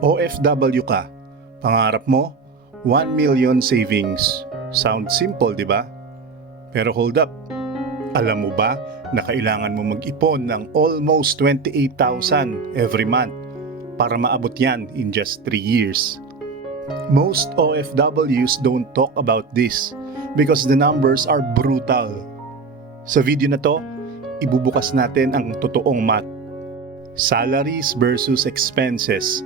OFW ka. Pangarap mo, 1 million savings. Sound simple, di ba? Pero hold up. Alam mo ba na kailangan mo mag-ipon ng almost 28,000 every month para maabot yan in just 3 years? Most OFWs don't talk about this because the numbers are brutal. Sa video na to, ibubukas natin ang totoong math. Salaries versus expenses.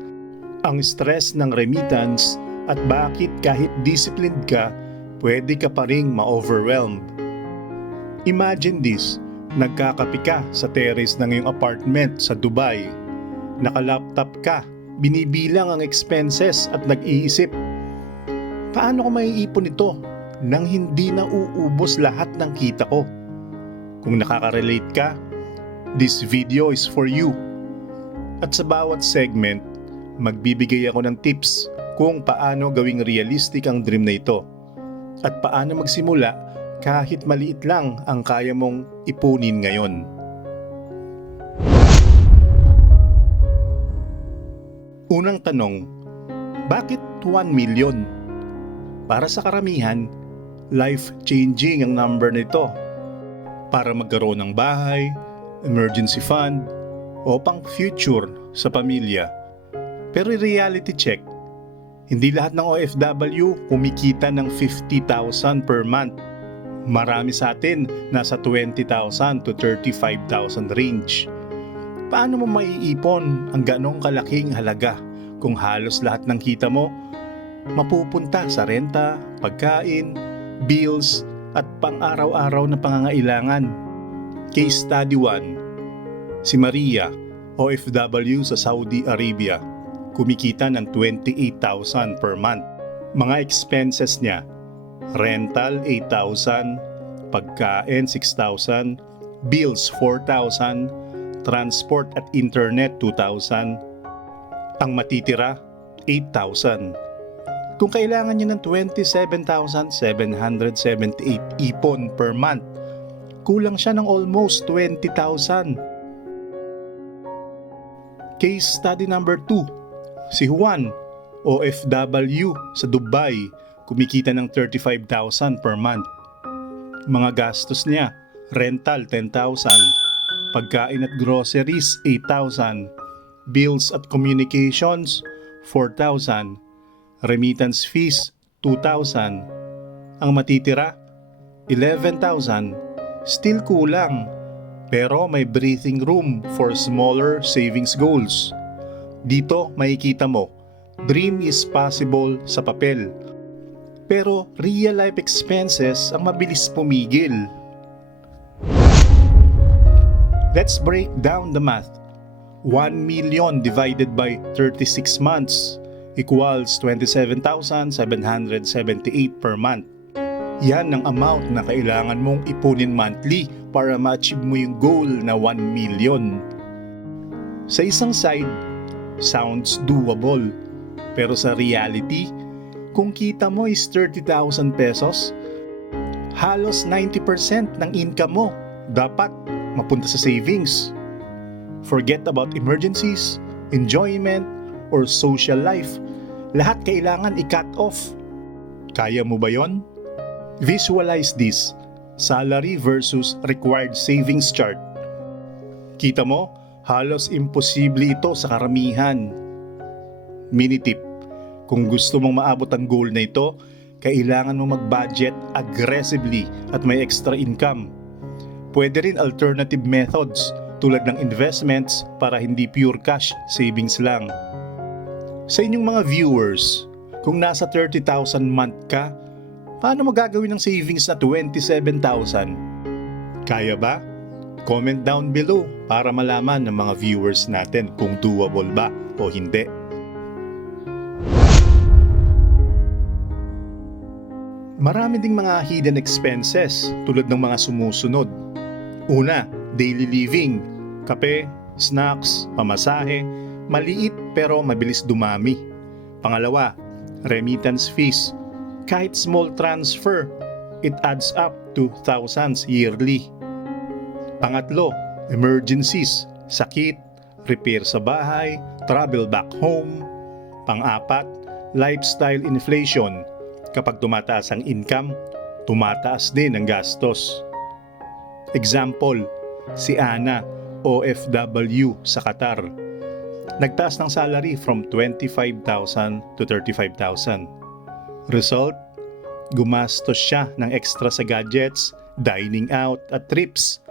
Ang stress ng remittance at bakit kahit disciplined ka, pwede ka pa ring ma-overwhelmed. Imagine this, nagkakape ka sa terrace ng iyong apartment sa Dubai. Naka-laptop ka, binibilang ang expenses at nag-iisip, paano ko maiipon ito nang hindi na uubos lahat ng kita ko? Kung nakaka-relate ka, this video is for you. At sa bawat segment, magbibigay ako ng tips kung paano gawing realistic ang dream na ito at paano magsimula kahit maliit lang ang kaya mong ipunin ngayon. Unang tanong, bakit 1 million? Para sa karamihan, life-changing ang number nito. Para magkaroon ng bahay, emergency fund, o pang future sa pamilya. Pero reality check, hindi lahat ng OFW kumikita ng 50,000 per month. Marami sa atin nasa 20,000 to 35,000 range. Paano mo maiipon ang ganong kalaking halaga kung halos lahat ng kita mo mapupunta sa renta, pagkain, bills at pang-araw-araw na pangangailangan? Case study 1. Si Maria, OFW sa Saudi Arabia, kumikita ng 28,000 per month. Mga expenses niya, rental 8,000, pagkain 6,000, bills 4,000, transport at internet 2,000. Ang matitira, 8,000. Kung kailangan niya ng 27,778 ipon per month, kulang siya ng almost 20,000. Case study number 2. Si Juan, OFW sa Dubai, kumikita ng 35,000 per month. Mga gastos niya, rental 10,000, pagkain at groceries 8,000, bills at communications 4,000, remittance fees 2,000. Ang matitira 11,000. Still kulang, pero may breathing room for smaller savings goals. Dito makikita mo, dream is possible sa papel. Pero real life expenses ang mabilis pumigil. Let's break down the math. 1 million divided by 36 months equals 27,778 per month. Yan ang amount na kailangan mong ipunin monthly para ma-achieve mo yung goal na 1 million. Sa isang side, sounds doable. Pero sa reality, kung kita mo is 30,000 pesos, halos 90% ng income mo dapat mapunta sa savings. Forget about emergencies, enjoyment, or social life. Lahat kailangan i-cut off. Kaya mo ba yon? Visualize this. Salary versus required savings chart. Kita mo, halos imposible ito sa karamihan. Mini tip, kung gusto mong maabot ang goal na ito, kailangan mong mag-budget aggressively at may extra income. Pwede rin alternative methods tulad ng investments para hindi pure cash savings lang. Sa inyong mga viewers, kung nasa 30,000 month ka, paano mo gagawin ng savings na 27,000? Kaya ba? Comment down below para malaman ng mga viewers natin kung doable ba o hindi. Marami ding mga hidden expenses tulad ng mga sumusunod. Una, daily living, kape, snacks, pamasahe, maliit pero mabilis dumami. Pangalawa, remittance fees. Kahit small transfer, it adds up to thousands yearly. Pangatlo, emergencies, sakit, repair sa bahay, travel back home. Pang-apat, lifestyle inflation. Kapag tumataas ang income, tumataas din ang gastos. Example, si Ana, OFW sa Qatar. Nagtaas ng salary from 25,000 to 35,000. Result, gumastos siya ng extra sa gadgets, dining out at trips.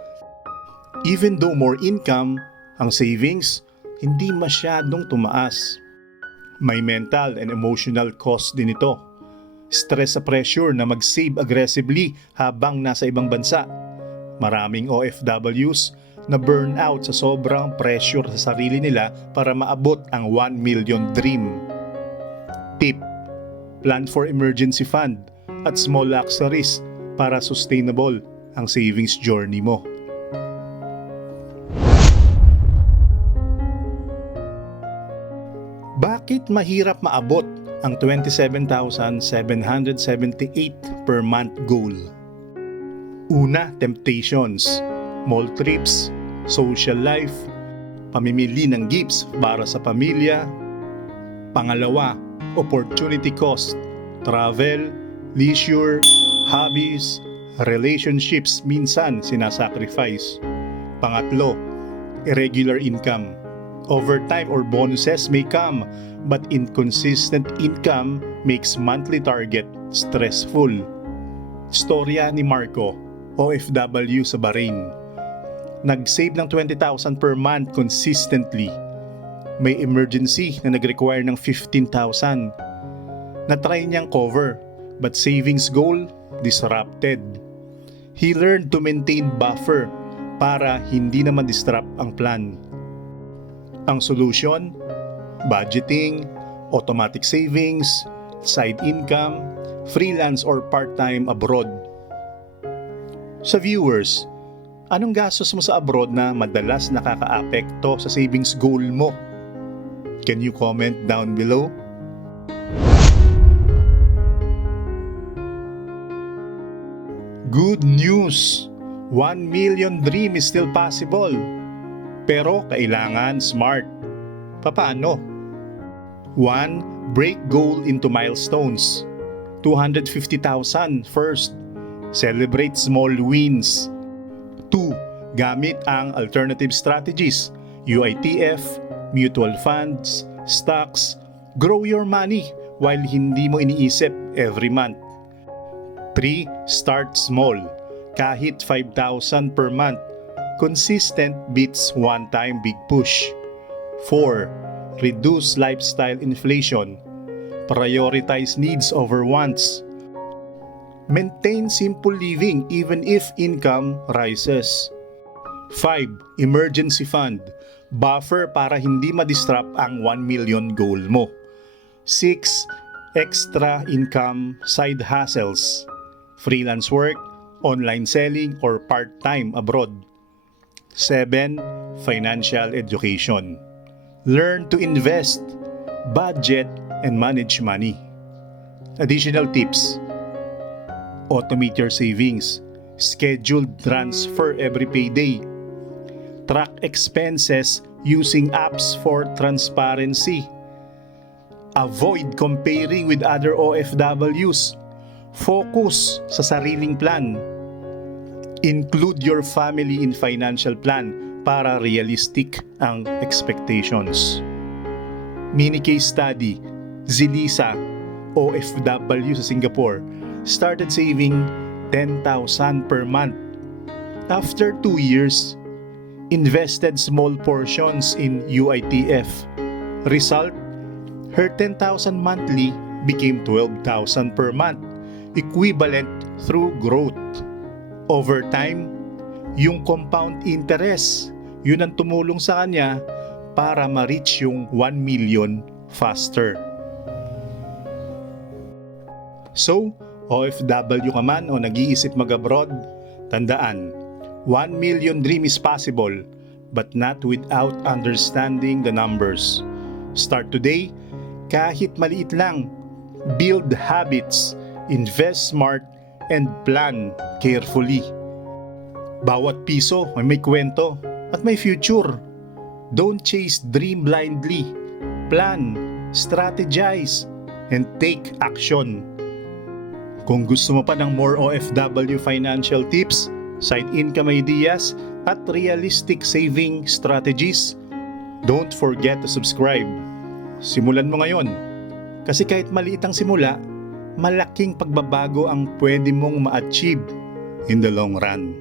Even though more income, ang savings hindi masyadong tumaas. May mental and emotional cost din ito. Stress sa pressure na mag-save aggressively habang nasa ibang bansa. Maraming OFWs na burnout sa sobrang pressure sa sarili nila para maabot ang 1 million dream. Tip: plan for emergency fund at small luxuries para sustainable ang savings journey mo. Bakit mahirap maabot ang 27,778 per month goal? Una, temptations, mall trips, social life, pamimili ng gifts para sa pamilya. Pangalawa, opportunity cost, travel, leisure, hobbies, relationships minsan sinasacrifice. Pangatlo, irregular income. Overtime or bonuses may come, but inconsistent income makes monthly target stressful. Storya ni Marco, OFW sa Bahrain. Nag-save ng 20,000 per month consistently. May emergency na nag-require ng 15,000. Na-try niyang cover, but savings goal disrupted. He learned to maintain buffer para hindi na ma-disrupt ang plan. Ang solution, budgeting, automatic savings, side income, freelance or part-time abroad. Sa viewers, anong gastos mo sa abroad na madalas nakakaapekto sa savings goal mo? Can you comment down below? Good news! 1 million dream is still possible. Pero kailangan smart. Paano? 1. Break goal into milestones. 250,000 first. Celebrate small wins. 2. Gamit ang alternative strategies, UITF, mutual funds, stocks. Grow your money while hindi mo iniisip every month. 3. Start small. Kahit 5,000 per month. Consistent beats one-time big push. 4. Reduce lifestyle inflation. Prioritize needs over wants. Maintain simple living even if income rises. 5. Emergency fund. Buffer para hindi ma-disrupt ang 1 million goal mo. 6. Extra income side hustles. Freelance work, online selling, or part-time abroad. 7. Financial education. Learn to invest, budget, and manage money. Additional tips. Automate your savings. Scheduled transfer every payday. Track expenses using apps for transparency. Avoid comparing with other OFWs. Focus sa sariling plan. Include your family in financial plan para realistic ang expectations. Mini case study, Zilisa, OFW sa Singapore, started saving 10,000 per month. After 2 years, invested small portions in UITF. Result, her 10,000 monthly became 12,000 per month, equivalent through growth. Over time, yung compound interest, yun ang tumulong sa kanya para ma-reach yung 1 million faster. So, OFW ka man o nag-iisip mag-abroad, tandaan, 1 million dream is possible, but not without understanding the numbers. Start today, kahit maliit lang. Build habits, invest smart, and plan carefully. Bawat piso may kwento at may future. Don't chase dream blindly. Plan, strategize, and take action. Kung gusto mo pa ng more OFW financial tips, side income ideas, at realistic saving strategies, don't forget to subscribe. Simulan mo ngayon. Kasi kahit maliit ang simula, malaking pagbabago ang pwede mong ma-achieve in the long run.